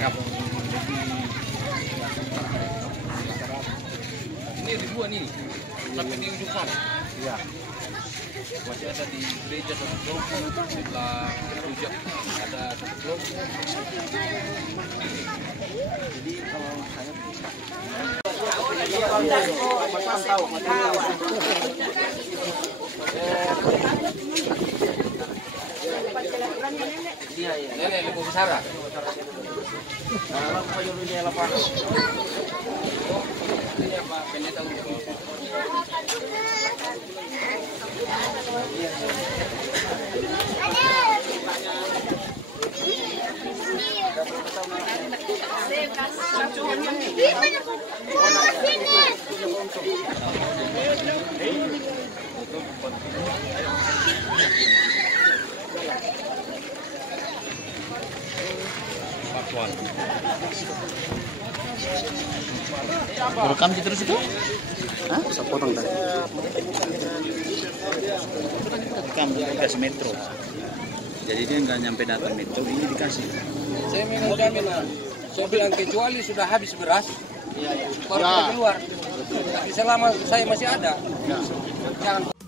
Ini ribuan ini sampai di ujung sana. Iya. Masih ada di gereja satu kelompok, sebelah rujak ada satu kelompok. Jadi kalau saya Nenek Lepo Besara. kalau penyuluhnya lapangan. Ini Pak Pendeta untuk Rekam terus itu? Hah? Sepotong tadi. Rekam dikasih metro. Jadi dia nggak nyampe data metro, ini dikasih. saya memang jaminan. Saya bilang kecuali sudah habis beras, baru kita keluar. Tapi selama saya masih ada, jangan.